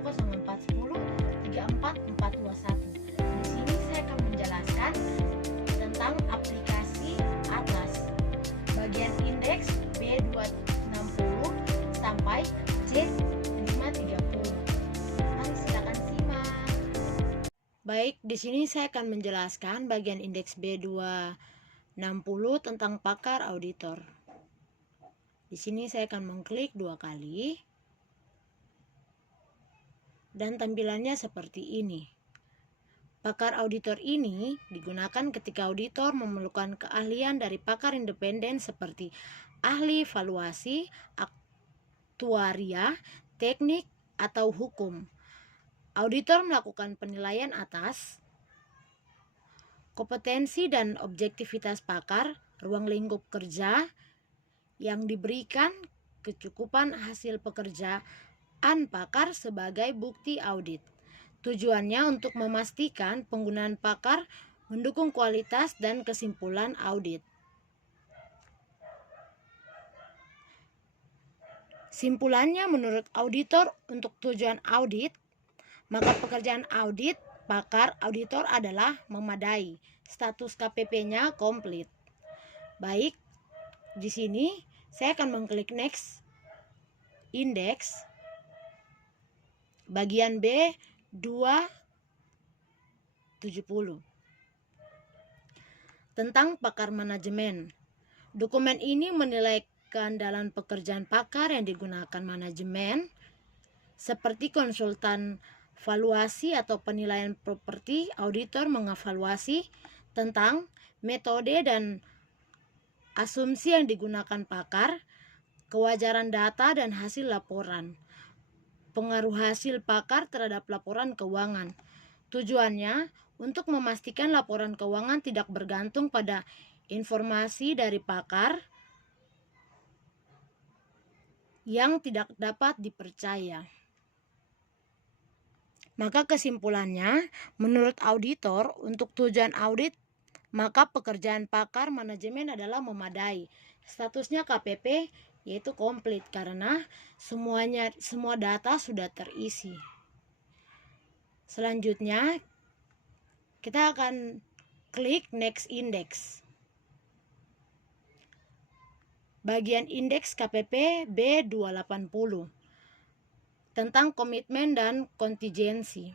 34421. Di sini saya akan menjelaskan tentang aplikasi Atlas. Bagian indeks B260 sampai C530. Mari silakan simak. Baik, di sini saya akan menjelaskan bagian indeks B260 tentang pakar auditor. Di sini saya akan mengklik 2 kali. Dan tampilannya seperti ini. Pakar auditor ini digunakan ketika auditor memerlukan keahlian dari pakar independen seperti ahli valuasi, aktuaria, teknik, atau hukum. Auditor melakukan penilaian atas kompetensi dan objektivitas pakar, ruang lingkup kerja yang diberikan, kecukupan hasil pekerjaan pakar sebagai bukti audit. Tujuannya untuk memastikan penggunaan pakar mendukung kualitas dan kesimpulan audit. Simpulannya, menurut auditor, untuk tujuan audit, maka pekerjaan audit pakar auditor adalah memadai. Status KPP-nya komplit. Baik, di sini saya akan mengklik next index bagian B270 tentang pakar manajemen. Dokumen ini menilai keandalan pekerjaan pakar yang digunakan manajemen seperti konsultan valuasi atau penilaian properti. Auditor mengevaluasi tentang metode dan asumsi yang digunakan pakar, kewajaran data dan hasil laporan, pengaruh hasil pakar terhadap laporan keuangan. Tujuannya untuk memastikan laporan keuangan tidak bergantung pada informasi dari pakar yang tidak dapat dipercaya. Maka kesimpulannya, menurut auditor, untuk tujuan audit, maka pekerjaan pakar manajemen adalah memadai. Statusnya KPP yaitu komplit karena semua data sudah terisi. Selanjutnya kita akan klik next index. Bagian indeks KPP B280 tentang komitmen dan kontingensi.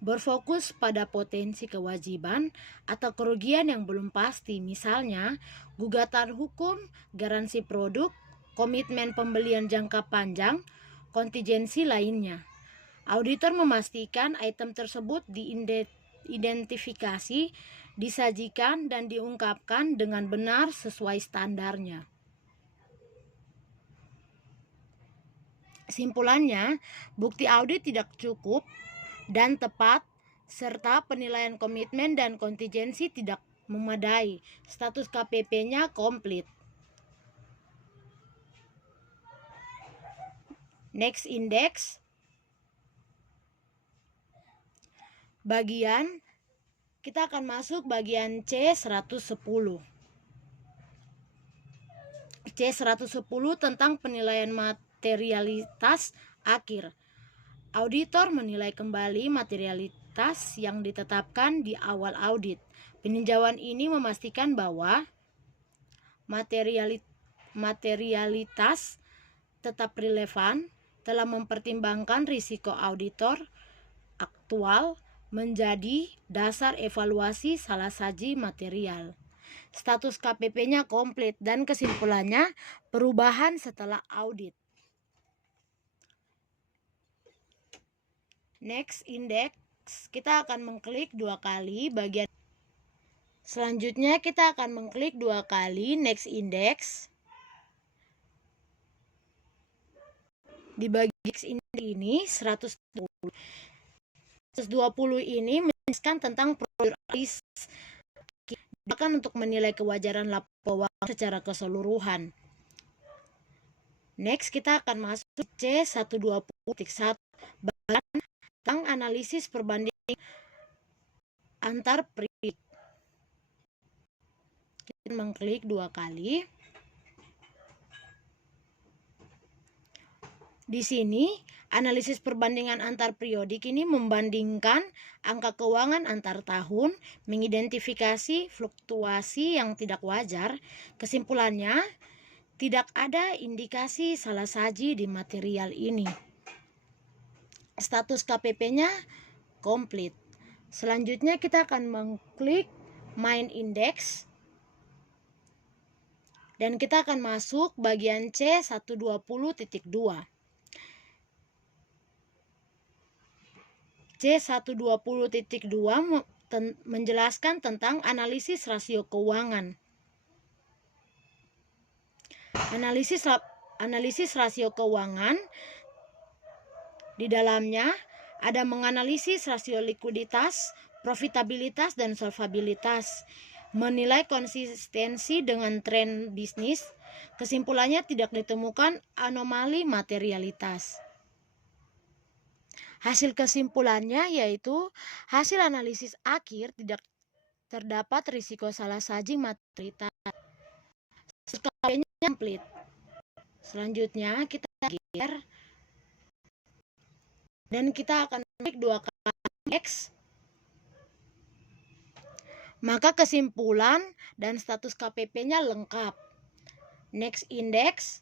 Berfokus pada potensi kewajiban atau kerugian yang belum pasti, misalnya gugatan hukum, garansi produk, komitmen pembelian jangka panjang, kontingensi lainnya. Auditor memastikan item tersebut diidentifikasi, disajikan, dan diungkapkan dengan benar sesuai standarnya. Simpulannya, bukti audit tidak cukup dan tepat, serta penilaian komitmen dan kontingensi tidak memadai. Status KPP-nya komplit. Next index. Kita akan masuk bagian C110. C110 tentang penilaian materialitas akhir. Auditor menilai kembali materialitas yang ditetapkan di awal audit. Peninjauan ini memastikan bahwa materialitas tetap relevan, telah mempertimbangkan risiko auditor aktual, menjadi dasar evaluasi salah saji material. Status KPP-nya komplit dan kesimpulannya perubahan setelah audit. Next index, kita akan mengklik 2 kali bagian. Selanjutnya kita akan mengklik 2 kali next index. Di bagian ini 120 ini menjelaskan tentang prosedur audit untuk menilai kewajaran laporan keuangan secara keseluruhan. Next, kita akan masuk C120.1 tentang analisis perbandingan antar periode. Kita mengklik 2 kali. Di sini, analisis perbandingan antar periodik ini membandingkan angka keuangan antar tahun, mengidentifikasi fluktuasi yang tidak wajar. Kesimpulannya, tidak ada indikasi salah saji di material ini. Status KPP-nya komplit. Selanjutnya kita akan mengklik Main Index. Dan kita akan masuk bagian C120.2. C120.2 menjelaskan tentang analisis rasio keuangan. Analisis rasio keuangan di dalamnya ada menganalisis rasio likuiditas, profitabilitas, dan solvabilitas, menilai konsistensi dengan tren bisnis. Kesimpulannya tidak ditemukan anomali materialitas. Hasil kesimpulannya yaitu hasil analisis akhir tidak terdapat risiko salah saji materialitas. KPP-nya komplit. Selanjutnya kita geser dan kita akan klik 2 kali X. Maka kesimpulan dan status KPP-nya lengkap. Next Index.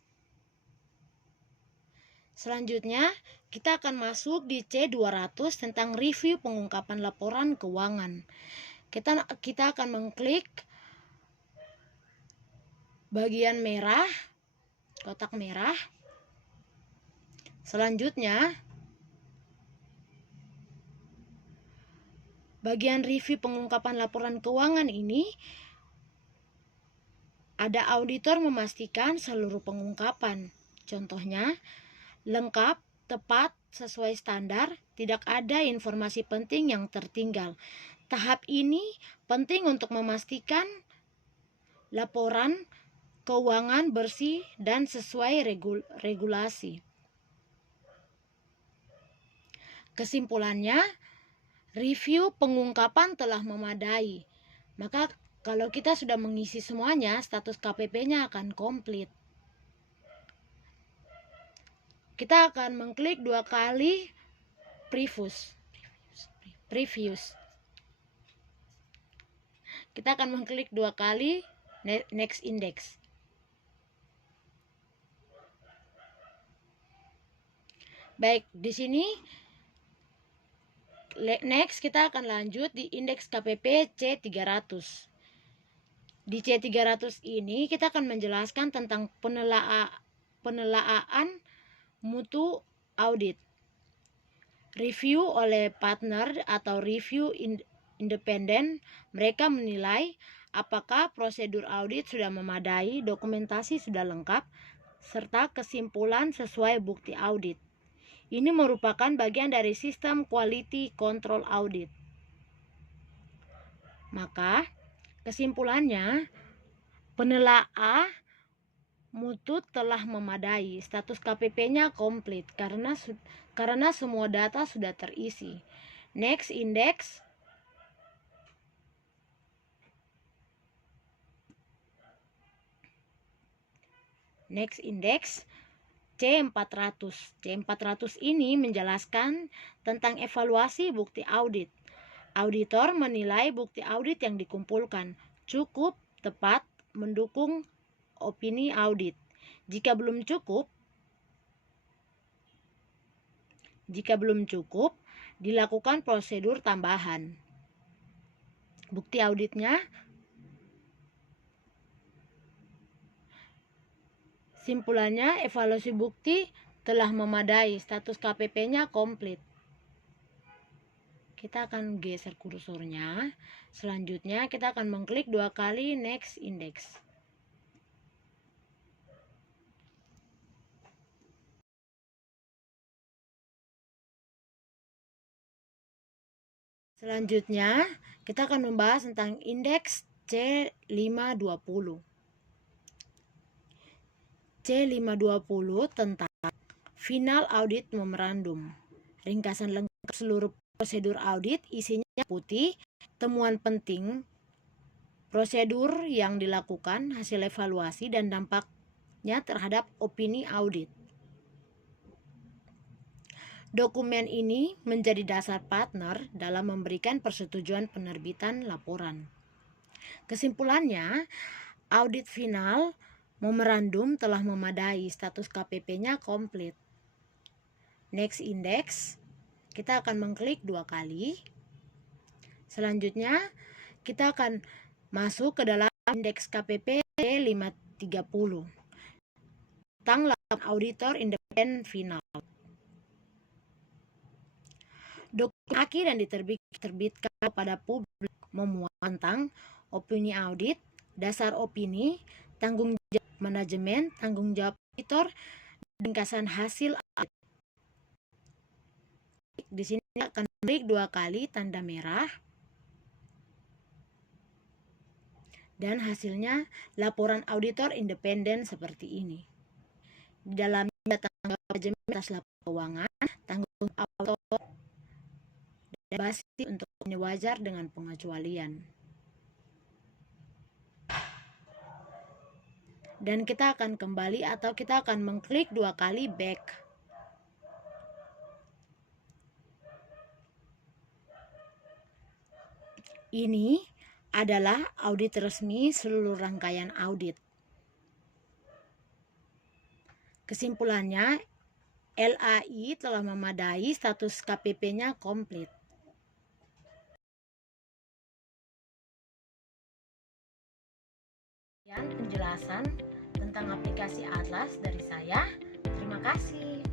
Selanjutnya, kita akan masuk di C200 tentang review pengungkapan laporan keuangan. Kita akan mengklik bagian merah, kotak merah. Selanjutnya, bagian review pengungkapan laporan keuangan ini ada auditor memastikan seluruh pengungkapan. Contohnya, lengkap, tepat, sesuai standar, tidak ada informasi penting yang tertinggal. Tahap ini penting untuk memastikan laporan keuangan bersih dan sesuai regulasi. Kesimpulannya, review pengungkapan telah memadai. Maka kalau kita sudah mengisi semuanya, status KPP-nya akan komplit. Kita akan mengklik 2 kali Previous. Kita akan mengklik 2 kali Next Index. Baik, di sini next kita akan lanjut di indeks KPP C300. Di C300 ini kita akan menjelaskan tentang penelaahan mutu audit. Review oleh partner atau review independen, mereka menilai apakah prosedur audit sudah memadai, dokumentasi sudah lengkap, serta kesimpulan sesuai bukti audit. Ini merupakan bagian dari sistem quality control audit. Maka kesimpulannya, penelaah mutu telah memadai, status KPP-nya komplit karena semua data sudah terisi. Next Index. Next Index C400. C400 ini menjelaskan tentang evaluasi bukti audit. Auditor menilai bukti audit yang dikumpulkan cukup, tepat, mendukung opini audit. Jika belum cukup, dilakukan prosedur tambahan. Bukti auditnya, simpulannya evaluasi bukti telah memadai, status KPP-nya komplit. Kita akan geser kursornya. Selanjutnya kita akan mengklik 2 kali Next Index. Selanjutnya, kita akan membahas tentang indeks C520. C520 tentang Final Audit Memorandum. Ringkasan lengkap seluruh prosedur audit, isinya putih, temuan penting, prosedur yang dilakukan, hasil evaluasi, dan dampaknya terhadap opini audit. Dokumen ini menjadi dasar partner dalam memberikan persetujuan penerbitan laporan. Kesimpulannya, audit final memorandum telah memadai, status KPP-nya komplit. Next index, kita akan mengklik 2 kali. Selanjutnya, kita akan masuk ke dalam indeks KPP 530 tentang laporan auditor independen final. Dokumen akhir yang diterbitkan kepada publik memuat tentang opini audit, dasar opini, tanggung jawab manajemen, tanggung jawab auditor, ringkasan hasil audit. Di sini akan klik 2 kali tanda merah. Dan hasilnya laporan auditor independen seperti ini. Di dalamnya tanggung jawab manajemen atas laporan keuangan, tanggung jawab auditor, dan basis untuk ini wajar dengan pengecualian. Dan kita akan kembali atau kita akan mengklik 2 kali back. Ini adalah audit resmi seluruh rangkaian audit. Kesimpulannya, LAI telah memadai, status KPP-nya komplit. Sekian penjelasan tentang aplikasi Atlas dari saya. Terima kasih.